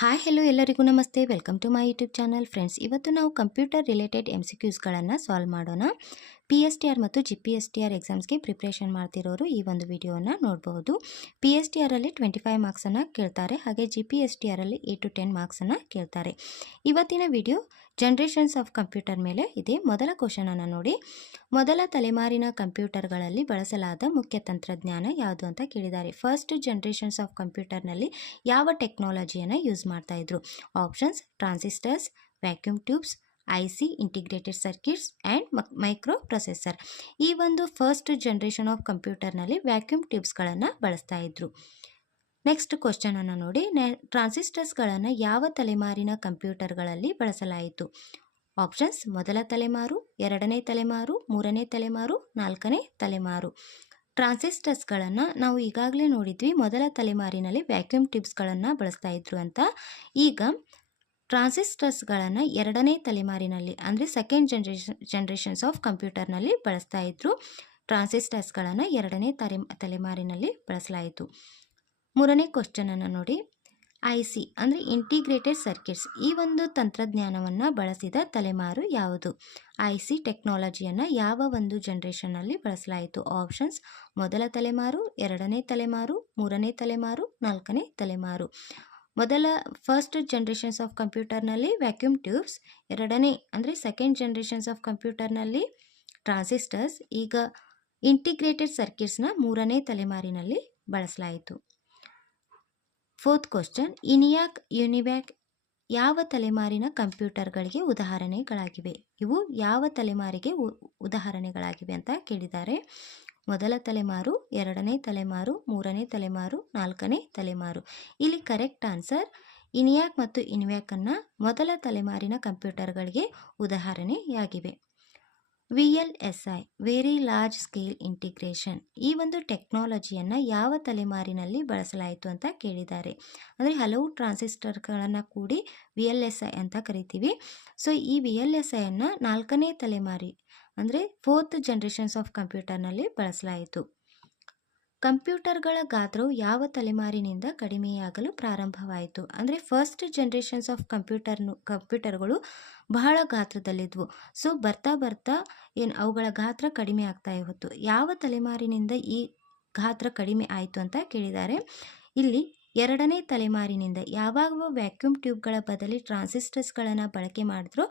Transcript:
Hi hello ಎಲ್ಲರಿಗೂ ನಮಸ್ತೆ. Welcome to my YouTube channel. Friends, ಇವತ್ತು ನಾವು ಕಂಪ್ಯೂಟರ್ ರಿಲೇಟೆಡ್ MCQಸ್ಗಳನ್ನು ಸಾಲ್ವ್ ಮಾಡೋಣ. PSTR ಮತ್ತು GPSTR ಎಕ್ಸಾಮ್ಸ್ಗೆ ಪ್ರಿಪ್ರೇಷನ್ ಮಾಡ್ತಿರೋರು ಈ ಒಂದು ವಿಡಿಯೋನ ನೋಡಬಹುದು. PSTRಲ್ಲಿ 25 ಮಾರ್ಕ್ಸನ್ನು ಕೇಳ್ತಾರೆ, ಹಾಗೆ GPSTRಲ್ಲಿ 8 to 10 ಮಾರ್ಕ್ಸನ್ನು ಕೇಳ್ತಾರೆ. ಇವತ್ತಿನ ವಿಡಿಯೋ ಜನರೇಷನ್ಸ್ ಆಫ್ ಕಂಪ್ಯೂಟರ್ ಮೇಲೆ ಇದೆ. ಮೊದಲ ಕ್ವಶನನ್ನು ನೋಡಿ. ಮೊದಲ ತಲೆಮಾರಿನ ಕಂಪ್ಯೂಟರ್ಗಳಲ್ಲಿ ಬಳಸಲಾದ ಮುಖ್ಯ ತಂತ್ರಜ್ಞಾನ ಯಾವುದು ಅಂತ ಕೇಳಿದ್ದಾರೆ. ಫಸ್ಟ್ ಜನರೇಷನ್ಸ್ ಆಫ್ ಕಂಪ್ಯೂಟರ್ನಲ್ಲಿ ಯಾವ ಟೆಕ್ನಾಲಜಿಯನ್ನು ಯೂಸ್ ಮಾಡ್ತಾ ಇದ್ರು? Options: transistors, vacuum tubes, IC integrated circuits and micro processor. ಈ ಒಂದು ಫಸ್ಟ್ ಜನರೇಷನ್ ಆಫ್ ಕಂಪ್ಯೂಟರ್ನಲ್ಲಿ ವ್ಯಾಕ್ಯೂಮ್ ಟ್ಯೂಬ್ಸ್ಗಳನ್ನು ಬಳಸ್ತಾ ಇದ್ರು. ನೆಕ್ಸ್ಟ್ ಕ್ವಶನನ್ನು ನೋಡಿ. ಟ್ರಾನ್ಸಿಸ್ಟರ್ಸ್ಗಳನ್ನು ಯಾವ ತಲೆಮಾರಿನ ಕಂಪ್ಯೂಟರ್ಗಳಲ್ಲಿ ಬಳಸಲಾಯಿತು? ಆಪ್ಷನ್ಸ್: ಮೊದಲ ತಲೆಮಾರು, ಎರಡನೇ ತಲೆಮಾರು, ಮೂರನೇ ತಲೆಮಾರು, ನಾಲ್ಕನೇ ತಲೆಮಾರು. ಟ್ರಾನ್ಸಿಸ್ಟರ್ಸ್ಗಳನ್ನು ನಾವು ಈಗಾಗಲೇ ನೋಡಿದ್ವಿ, ಮೊದಲ ತಲೆಮಾರಿನಲ್ಲಿ ವ್ಯಾಕ್ಯೂಮ್ ಟ್ಯೂಬ್ಸ್ಗಳನ್ನು ಬಳಸ್ತಾ ಇದ್ರು ಅಂತ. ಈಗ ಟ್ರಾನ್ಸಿಸ್ಟರ್ಸ್ಗಳನ್ನು ಎರಡನೇ ತಲೆಮಾರಿನಲ್ಲಿ ಅಂದರೆ ಸೆಕೆಂಡ್ ಜನರೇಷನ್ಸ್ ಆಫ್ ಕಂಪ್ಯೂಟರ್ನಲ್ಲಿ ಬಳಸ್ತಾ ಇದ್ರು. ಟ್ರಾನ್ಸಿಸ್ಟರ್ಸ್ಗಳನ್ನು ಎರಡನೇ ತಲೆಮಾರಿನಲ್ಲಿ ಬಳಸಲಾಯಿತು. ಮೂರನೇ ಕ್ವಶನನ್ನು ನೋಡಿ. IC ಅಂದರೆ ಇಂಟಿಗ್ರೇಟೆಡ್ ಸರ್ಕ್ಯೂಟ್ಸ್, ಈ ಒಂದು ತಂತ್ರಜ್ಞಾನವನ್ನು ಬಳಸಿದ ತಲೆಮಾರು ಯಾವುದು? IC ಟೆಕ್ನಾಲಜಿಯನ್ನು ಯಾವ ಒಂದು ಜನರೇಷನ್ನಲ್ಲಿ ಬಳಸಲಾಯಿತು? ಆಪ್ಷನ್ಸ್: ಮೊದಲ ತಲೆಮಾರು, ಎರಡನೇ ತಲೆಮಾರು, ಮೂರನೇ ತಲೆಮಾರು, ನಾಲ್ಕನೇ ತಲೆಮಾರು. ಫಸ್ಟ್ ಜನರೇಷನ್ಸ್ ಆಫ್ ಕಂಪ್ಯೂಟರ್ನಲ್ಲಿ ವ್ಯಾಕ್ಯೂಮ್ ಟ್ಯೂಬ್ಸ್, ಎರಡನೇ ಅಂದರೆ ಸೆಕೆಂಡ್ ಜನರೇಷನ್ಸ್ ಆಫ್ ಕಂಪ್ಯೂಟರ್ನಲ್ಲಿ ಟ್ರಾನ್ಸಿಸ್ಟರ್ಸ್, ಈಗ ಇಂಟಿಗ್ರೇಟೆಡ್ ಸರ್ಕ್ಯೂಟ್ಸ್ನ ಮೂರನೇ ತಲೆಮಾರಿನಲ್ಲಿ ಬಳಸಲಾಯಿತು. Fourth question. ಇನಿಯಾಕ್, ಯುನಿವ್ಯಾಕ್ ಯಾವ ತಲೆಮಾರಿನ ಕಂಪ್ಯೂಟರ್ಗಳಿಗೆ ಉದಾಹರಣೆಗಳಾಗಿವೆ? ಇವು ಯಾವ ತಲೆಮಾರಿಗೆ ಉದಾಹರಣೆಗಳಾಗಿವೆ ಅಂತ ಕೇಳಿದ್ದಾರೆ. ಮೊದಲ ತಲೆಮಾರು, ಎರಡನೇ ತಲೆಮಾರು, ಮೂರನೇ ತಲೆಮಾರು, ನಾಲ್ಕನೇ ತಲೆಮಾರು. ಇಲ್ಲಿ ಕರೆಕ್ಟ್ ಆನ್ಸರ್ ಇನಿಯಾಕ್ ಮತ್ತು ಇನ್ವ್ಯಾಕನ್ನು ಮೊದಲ ತಲೆಮಾರಿನ ಕಂಪ್ಯೂಟರ್ಗಳಿಗೆ ಉದಾಹರಣೆಯಾಗಿವೆ. VLSI very large scale integration, ಈ ಒಂದು ಟೆಕ್ನಾಲಜಿಯನ್ನು ಯಾವ ತಲೆಮಾರಿನಲ್ಲಿ ಬಳಸಲಾಯಿತು ಅಂತ ಕೇಳಿದ್ದಾರೆ. ಅಂದರೆ ಹಲವು ಟ್ರಾನ್ಸಿಸ್ಟರ್ಗಳನ್ನು ಕೂಡಿ VLSI ಅಂತ ಕರಿತೀವಿ. ಸೊ ಈ VLSIಯನ್ನು ನಾಲ್ಕನೇ ತಲೆಮಾರಿ ಅಂದರೆ ಫೋರ್ತ್ ಜನರೇಷನ್ಸ್ ಆಫ್ ಕಂಪ್ಯೂಟರ್ನಲ್ಲಿ ಬಳಸಲಾಯಿತು. ಕಂಪ್ಯೂಟರ್ಗಳ ಗಾತ್ರವು ಯಾವ ತಲೆಮಾರಿನಿಂದ ಕಡಿಮೆಯಾಗಲು ಪ್ರಾರಂಭವಾಯಿತು? ಅಂದರೆ ಫಸ್ಟ್ ಜನರೇಷನ್ಸ್ ಆಫ್ ಕಂಪ್ಯೂಟರ್ಗಳು ಬಹಳ ಗಾತ್ರದಲ್ಲಿದ್ವು. ಸೊ ಬರ್ತಾ ಬರ್ತಾ ಅವುಗಳ ಗಾತ್ರ ಕಡಿಮೆ ಆಗ್ತಾ ಹೋಯಿತು. ಯಾವ ತಲೆಮಾರಿನಿಂದ ಈ ಗಾತ್ರ ಕಡಿಮೆ ಆಯಿತು ಅಂತ ಕೇಳಿದ್ದಾರೆ. ಇಲ್ಲಿ ಎರಡನೇ ತಲೆಮಾರಿನಿಂದ. ಯಾವಾಗ ವ್ಯಾಕ್ಯೂಮ್ ಟ್ಯೂಬ್ಗಳ ಬದಲಿ ಟ್ರಾನ್ಸಿಸ್ಟರ್ಸ್ಗಳನ್ನು ಬಳಕೆ ಮಾಡಿದ್ರೋ